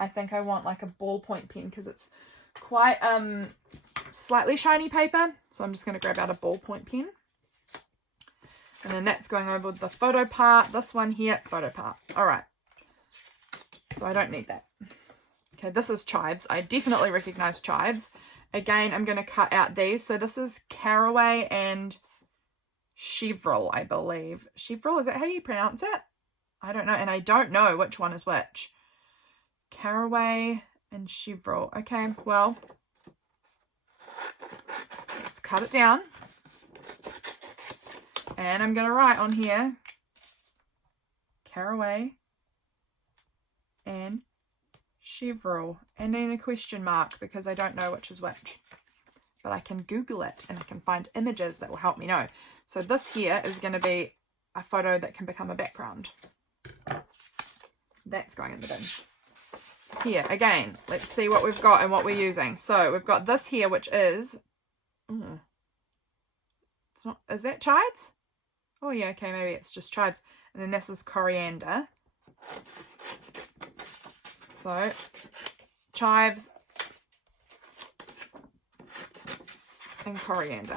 I think I want like a ballpoint pen because it's quite slightly shiny paper. So I'm just going to grab out a ballpoint pen. And then that's going over with the photo part. This one here, photo part. All right. So I don't need that. Okay, this is chives. I definitely recognize chives. Again, I'm going to cut out these. So this is caraway and chevril, I believe. Chevril, is that how you pronounce it? I don't know. And I don't know which one is which. Caraway and chevril. Okay, well, let's cut it down. And I'm going to write on here caraway and chevril, and then a question mark because I don't know which is which, but I can Google it and I can find images that will help me know. So this here is going to be a photo that can become a background. That's going in the bin. Here again, let's see what we've got and what we're using. So we've got this here, which is it's not, is that chives? Oh yeah, okay, maybe it's just chives. And then this is coriander. So, chives and coriander.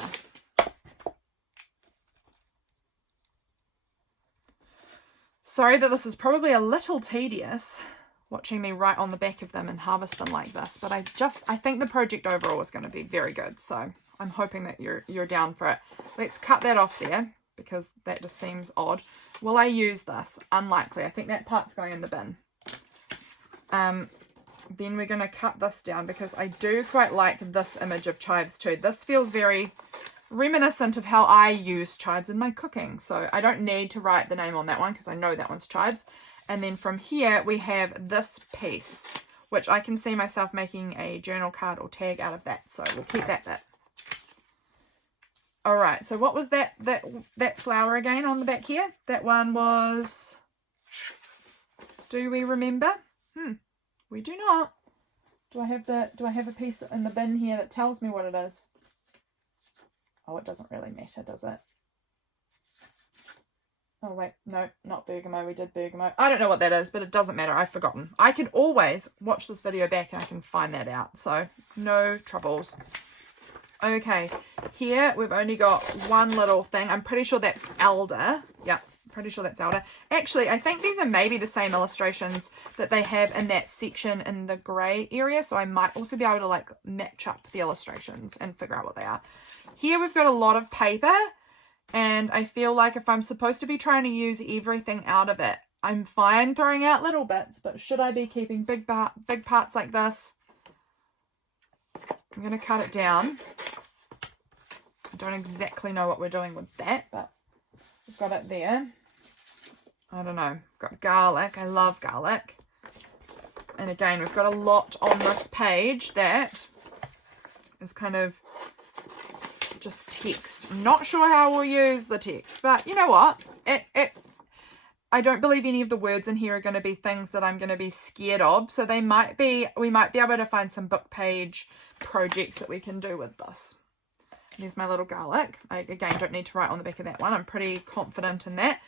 Sorry that this is probably a little tedious, watching me write on the back of them and harvest them like this, but I think the project overall is going to be very good, so I'm hoping that you're down for it. Let's cut that off there, because that just seems odd. Will I use this? Unlikely. I think that part's going in the bin. Then we're going to cut this down because I do quite like this image of chives too. This feels very reminiscent of how I use chives in my cooking. So I don't need to write the name on that one because I know that one's chives. And then from here we have this piece, which I can see myself making a journal card or tag out of that. So we'll keep that bit. All right. So what was that flower again on the back here? That one was, do we remember? We do not. Do I have a piece in the bin here that tells me what it is? Oh, it doesn't really matter, does it? Oh, wait. No, not bergamot. We did bergamot. I don't know what that is, but it doesn't matter. I've forgotten. I can always watch this video back and I can find that out. So, no troubles. Okay. Here, we've only got one little thing. I'm pretty sure that's elder. Yeah. Pretty sure that's elder. Actually, I think these are maybe the same illustrations that they have in that section in the grey area. So I might also be able to like match up the illustrations and figure out what they are. Here we've got a lot of paper. And I feel like if I'm supposed to be trying to use everything out of it, I'm fine throwing out little bits. But should I be keeping big parts like this? I'm going to cut it down. I don't exactly know what we're doing with that, but we've got it there. I don't know. Got garlic. I love garlic. And again, we've got a lot on this page that is kind of just text. I'm not sure how we'll use the text, but you know what? I don't believe any of the words in here are going to be things that I'm going to be scared of. So we might be able to find some book page projects that we can do with this. There's my little garlic. I, again, don't need to write on the back of that one. I'm pretty confident in that.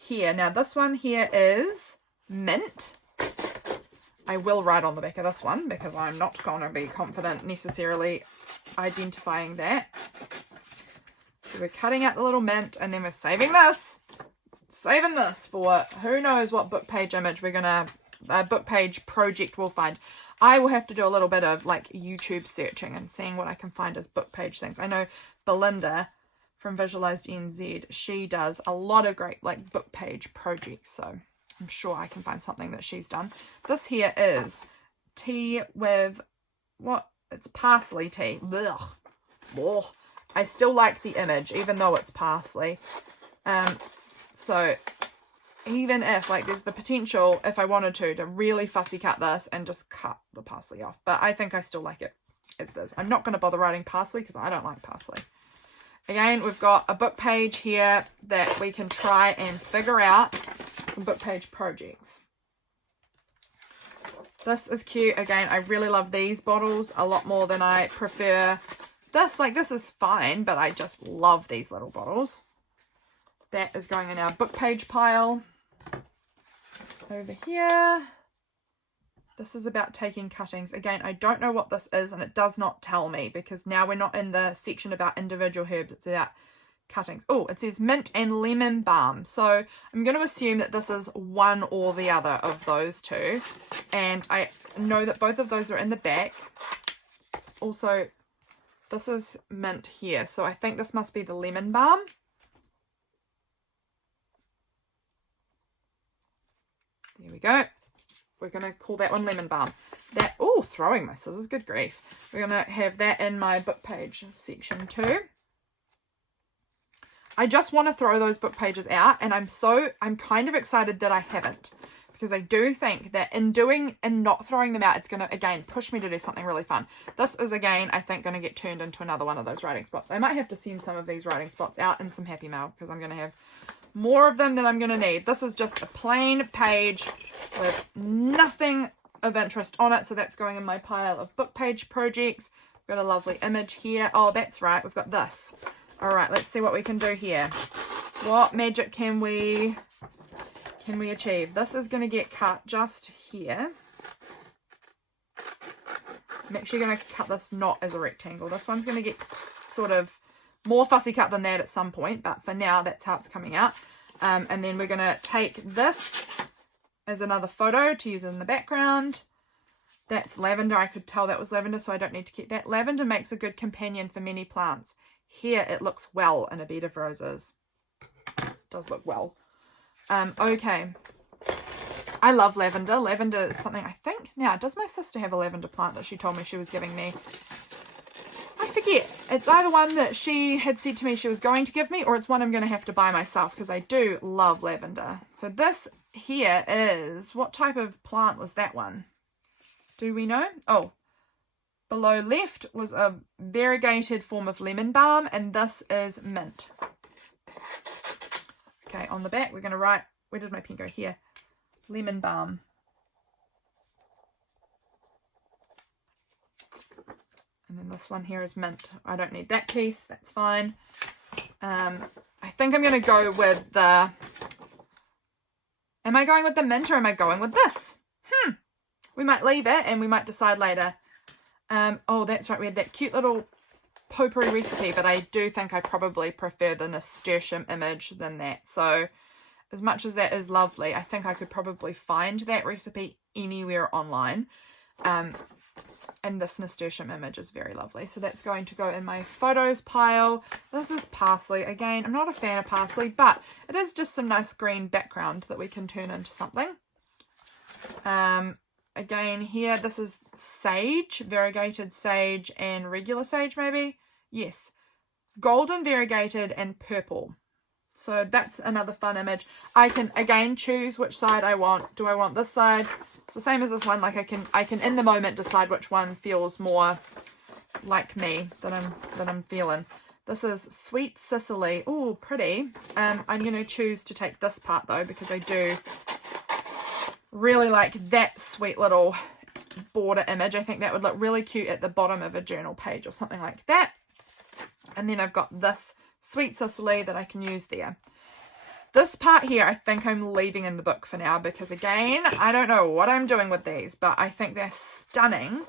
Here, now this one here is mint. I will write on the back of this one because I'm not going to be confident necessarily identifying that. So we're cutting out the little mint and then we're saving this. Saving this for who knows what book page image we're going to, book page project we'll find. I will have to do a little bit of like YouTube searching and seeing what I can find as book page things. I know Belinda from Visualized NZ, she does a lot of great like book page projects. So I'm sure I can find something that she's done. This here is tea with what? It's parsley tea. Ugh. Ugh. I still like the image, even though it's parsley. So even if, like, there's the potential, if I wanted to really fussy cut this and just cut the parsley off. But I think I still like it as it is. I'm not going to bother writing parsley because I don't like parsley. Again, we've got a book page here that we can try and figure out some book page projects. This is cute. Again, I really love these bottles a lot more than I prefer this. Like, this is fine, but I just love these little bottles. That is going in our book page pile. Over here, this is about taking cuttings. Again, I don't know what this is, and it does not tell me because now we're not in the section about individual herbs. It's about cuttings. Oh, it says mint and lemon balm. So I'm going to assume that this is one or the other of those two. And I know that both of those are in the back. Also, this is mint here. So I think this must be the lemon balm. There we go. We're going to call that one lemon balm. That, oh, throwing my scissors, good grief. We're going to have that in my book page section too. I just want to throw those book pages out, and I'm kind of excited that I haven't, because I do think that in doing and not throwing them out, it's going to, again, push me to do something really fun. This is, again, I think going to get turned into another one of those writing spots. I might have to send some of these writing spots out in some happy mail, because I'm going to have more of them than I'm going to need. This is just a plain page with nothing of interest on it. So that's going in my pile of book page projects. We've got a lovely image here. Oh, that's right. We've got this. All right, let's see what we can do here. What magic can we achieve? This is going to get cut just here. I'm actually going to cut this not as a rectangle. This one's going to get sort of more fussy cut than that at some point, but for now that's how it's coming out. And then we're going to take this as another photo to use in the background. That's lavender. I could tell that was lavender, so I don't need to keep that. Lavender makes a good companion for many plants. Here it looks well in a bed of roses. It does look well. Okay. I love lavender. Lavender is something I think, now, does my sister have a lavender plant that she told me she was giving me? I forget. It's either one that she had said to me she was going to give me, or it's one I'm going to have to buy myself, because I do love lavender. So this here is, what type of plant was that one? Do we know? Oh, below left was a variegated form of lemon balm, and this is mint. Okay, on the back we're going to write, where did my pen go? Here. Lemon balm. And then this one here is mint. I don't need that piece. That's fine. I think I'm going to go with the... Am I going with the mint or am I going with this? We might leave it and we might decide later. Oh, that's right. We had that cute little potpourri recipe, but I do think I probably prefer the nasturtium image than that. So as much as that is lovely, I think I could probably find that recipe anywhere online. And this nasturtium image is very lovely. So that's going to go in my photos pile. This is parsley. Again, I'm not a fan of parsley, but it is just some nice green background that we can turn into something. Again, here, this is sage, variegated sage and regular sage maybe. Yes, golden, variegated and purple. So that's another fun image. I can, again, choose which side I want. Do I want this side? It's the same as this one. Like I can in the moment decide which one feels more like me that I'm feeling. This is Sweet Sicily. Oh, pretty. I'm going to choose to take this part though, because I do really like that sweet little border image. I think that would look really cute at the bottom of a journal page or something like that. And then I've got this Sweet Sicily that I can use there. This part here, I think I'm leaving in the book for now, because again, I don't know what I'm doing with these, but I think they're stunning.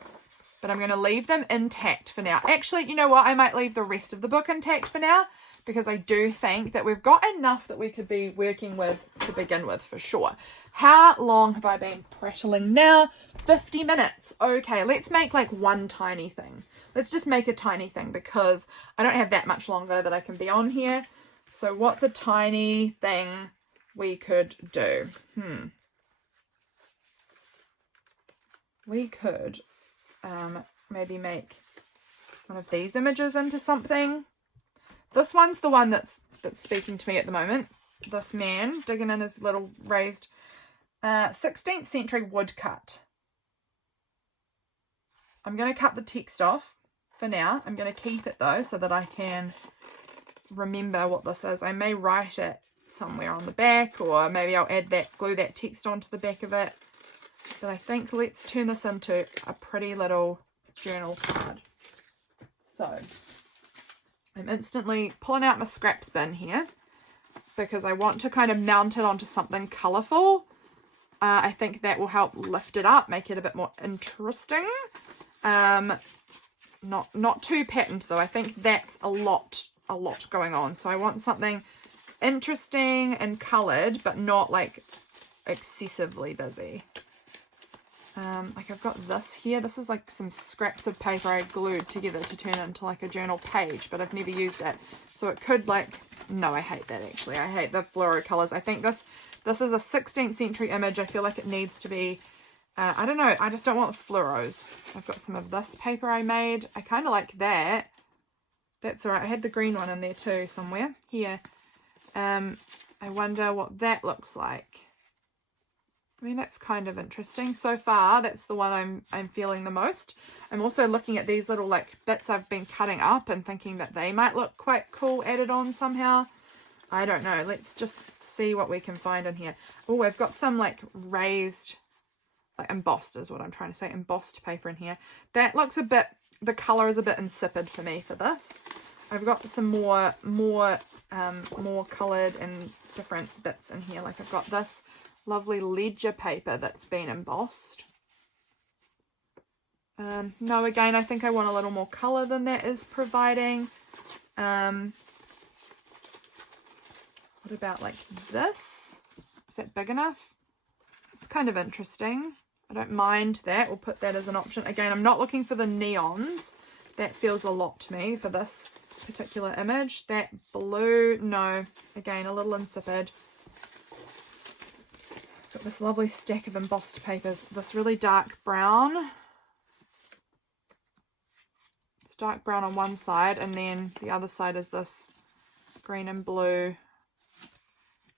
But I'm going to leave them intact for now. Actually, you know what? I might leave the rest of the book intact for now, because I do think that we've got enough that we could be working with to begin with for sure. How long have I been prattling now? 50 minutes. Okay, let's make like one tiny thing. Let's just make a tiny thing, because I don't have that much longer that I can be on here. So what's a tiny thing we could do? We could maybe make one of these images into something. This one's the one that's speaking to me at the moment. This man digging in his little raised 16th century woodcut. I'm going to cut the text off for now. I'm going to keep it though so that I can remember what this is. I may write it somewhere on the back, or maybe I'll glue that text onto the back of it. But I think let's turn this into a pretty little journal card. So I'm instantly pulling out my scraps bin here because I want to kind of mount it onto something colourful. I think that will help lift it up, make it a bit more interesting. Not too patterned though. I think that's a lot going on. So I want something interesting and coloured, but not like excessively busy. Like I've got this here. This is like some scraps of paper I glued together to turn into like a journal page, but I've never used it. So it could like, no, I hate that actually. I hate the fluoro colours. I think this is a 16th century image. I feel like it needs to be, I don't know. I just don't want fluoros. I've got some of this paper I made. I kind of like that. That's all right. I had the green one in there too somewhere here. I wonder what that looks like. I mean, that's kind of interesting. So far, that's the one I'm feeling the most. I'm also looking at these little like bits I've been cutting up and thinking that they might look quite cool added on somehow. I don't know. Let's just see what we can find in here. Oh, I've got some like raised, like embossed is what I'm trying to say, embossed paper in here. That looks a bit, the colour is a bit insipid for me for this. I've got some more coloured and different bits in here. Like I've got this lovely ledger paper that's been embossed. No, again, I think I want a little more colour than that is providing. What about like this? Is that big enough? It's kind of interesting. I don't mind that. We'll put that as an option. Again, I'm not looking for the neons. That feels a lot to me for this particular image. That blue, no. Again, a little insipid. Got this lovely stack of embossed papers. This really dark brown. It's dark brown on one side, and then the other side is this green and blue.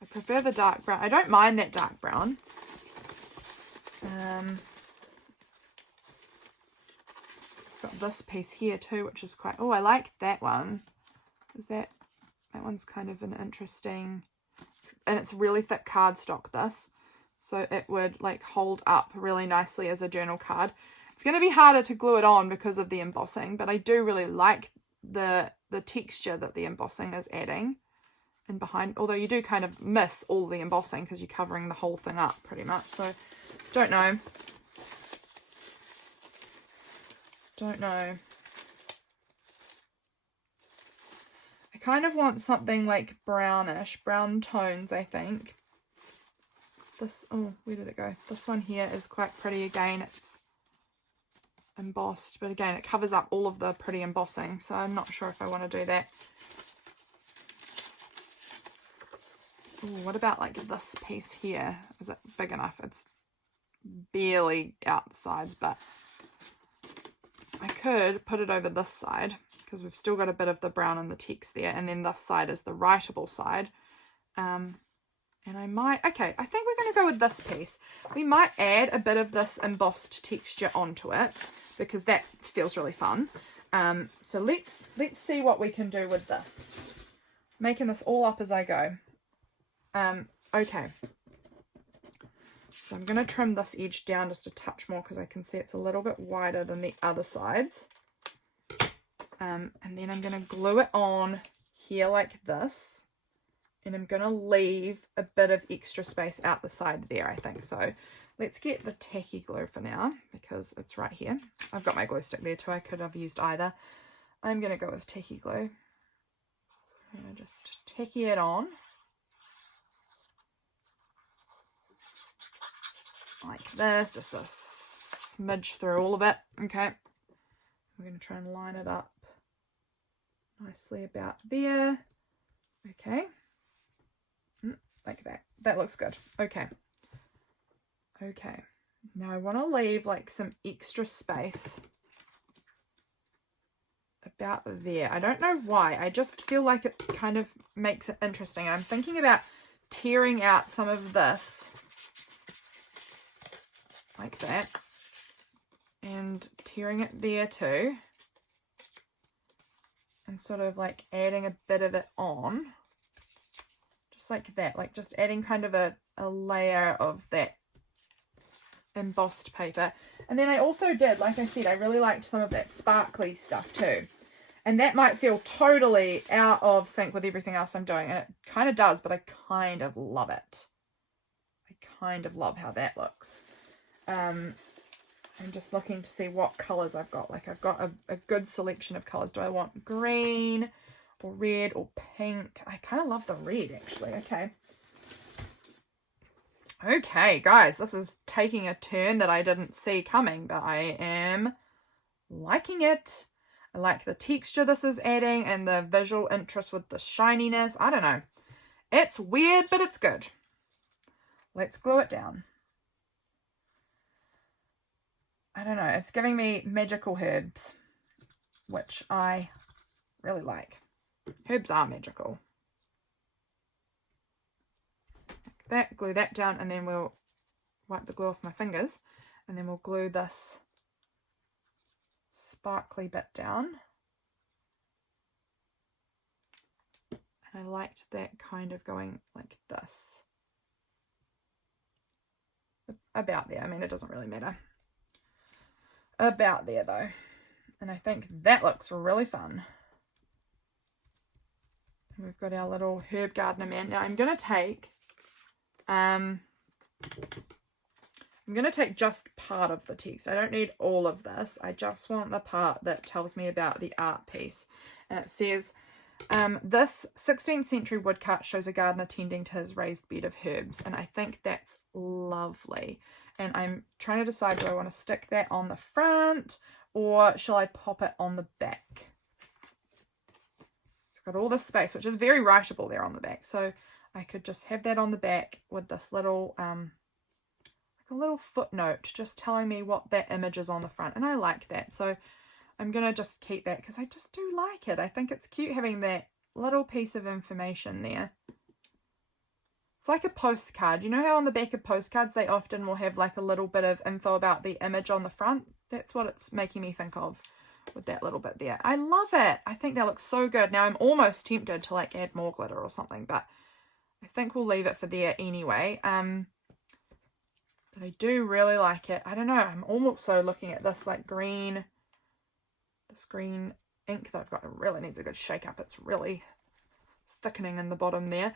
I prefer the dark brown. I don't mind that dark brown. Got this piece here too, which is quite, oh, I like that one. Is that one's kind of an interesting, and it's really thick cardstock, this. So it would like hold up really nicely as a journal card. It's going to be harder to glue it on because of the embossing, but I do really like the texture that the embossing is adding in behind. Although you do kind of miss all the embossing because you're covering the whole thing up pretty much. So don't know. I kind of want something like brownish, brown tones, I think. This, oh, where did it go? This one here is quite pretty. Again, it's embossed, but again, it covers up all of the pretty embossing, so I'm not sure if I want to do that. Ooh, what about like this piece here? Is it big enough? It's barely out the sides, but I could put it over this side because we've still got a bit of the brown in the text there, and then this side is the writable side. And I might, okay, I think we're going to go with this piece. We might add a bit of this embossed texture onto it because that feels really fun. So let's see what we can do with this. Making this all up as I go. Okay. So I'm going to trim this edge down just a touch more because I can see it's a little bit wider than the other sides. And then I'm going to glue it on here like this. And I'm going to leave a bit of extra space out the side there, I think. So let's get the tacky glue for now because it's right here. I've got my glue stick there too. I could have used either. I'm going to go with tacky glue. I'm going to just tacky it on. Like this, just a smidge through all of it. Okay. We're going to try and line it up nicely about there. Okay. Like that. That looks good. Okay. Okay. Now I want to leave like some extra space about there. I don't know why. I just feel like it kind of makes it interesting. I'm thinking about tearing out some of this like that and tearing it there too, and sort of like adding a bit of it on just like that, like just adding kind of a layer of that embossed paper. And then I also did, like I said, I really liked some of that sparkly stuff too, and that might feel totally out of sync with everything else I'm doing, and it kind of does, but I kind of love it. I kind of love how that looks. I'm just looking to see what colors I've got. Like I've got a good selection of colors. Do I want green or red or pink? I kind of love the red actually. Okay, guys, this is taking a turn that I didn't see coming, but I am liking it. I like the texture this is adding and the visual interest with the shininess. I don't know. It's weird, but it's good. Let's glue it down. I don't know. It's giving me magical herbs, which I really like. Herbs are magical. That, glue that down, and then we'll wipe the glue off my fingers, and then we'll glue this sparkly bit down. And I liked that kind of going like this. About there. I mean, it doesn't really matter. About there though. And I think that looks really fun. And we've got our little herb gardener man. Now I'm going to take just part of the text. I don't need all of this. I just want the part that tells me about the art piece. And it says, this 16th century woodcut shows a gardener tending to his raised bed of herbs. And I think that's lovely. And I'm trying to decide, do I want to stick that on the front or shall I pop it on the back? It's got all this space, which is very writable there on the back. So I could just have that on the back with this little, like a little footnote just telling me what that image is on the front. And I like that. So I'm going to just keep that because I just do like it. I think it's cute having that little piece of information there. It's like a postcard. You know how on the back of postcards they often will have like a little bit of info about the image on the front? That's what it's making me think of with that little bit there. I love it. I think that looks so good. Now I'm almost tempted to like add more glitter or something, but I think we'll leave it for there anyway. But I do really like it. I don't know. I'm also looking at this like green, this green ink that I've got. It really needs a good shake up. It's really thickening in the bottom there.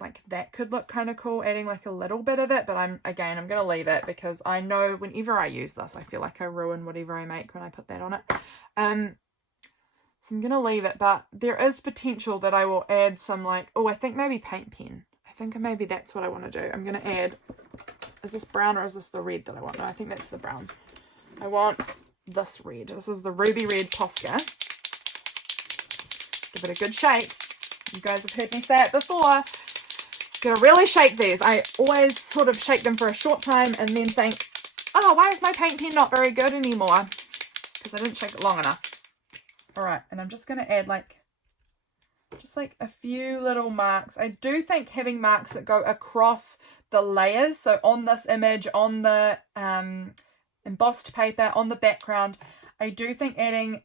Like that could look kind of cool, adding like a little bit of it, but I'm going to leave it because I know whenever I use this, I feel like I ruin whatever I make when I put that on it. So I'm going to leave it, but there is potential that I will add some like, oh, I think maybe paint pen. I think maybe that's what I want to do. I'm going to add, is this brown or is this the red that I want? No, I think that's the brown. I want this red. This is the ruby red Posca. Give it a good shake. You guys have heard me say it before. Gonna really shake these. I always sort of shake them for a short time and then think, oh, why is my paint pen not very good anymore? Because I didn't shake it long enough. All right, and I'm just gonna add like, just like a few little marks. I do think having marks that go across the layers, so on this image, on the embossed paper, on the background, I do think adding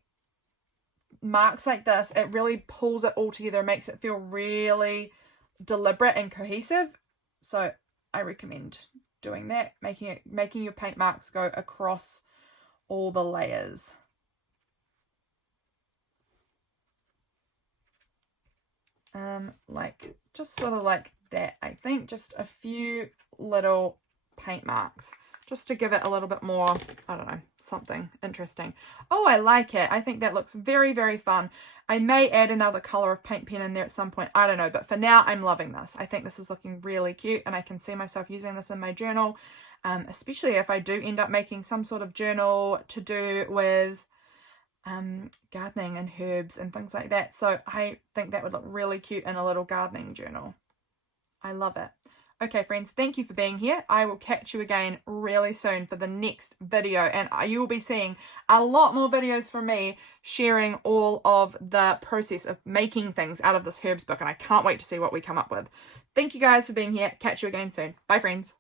marks like this, it really pulls it all together, makes it feel really deliberate and cohesive. So I recommend doing that, making your paint marks go across all the layers. Like just sort of like that. I think just a few little paint marks just to give it a little bit more, I don't know, something interesting. Oh, I like it. I think that looks very, very fun. I may add another color of paint pen in there at some point. I don't know, but for now, I'm loving this. I think this is looking really cute, and I can see myself using this in my journal, especially if I do end up making some sort of journal to do with gardening and herbs and things like that. So I think that would look really cute in a little gardening journal. I love it. Okay, friends, thank you for being here. I will catch you again really soon for the next video, and you will be seeing a lot more videos from me sharing all of the process of making things out of this herbs book, and I can't wait to see what we come up with. Thank you guys for being here. Catch you again soon. Bye, friends.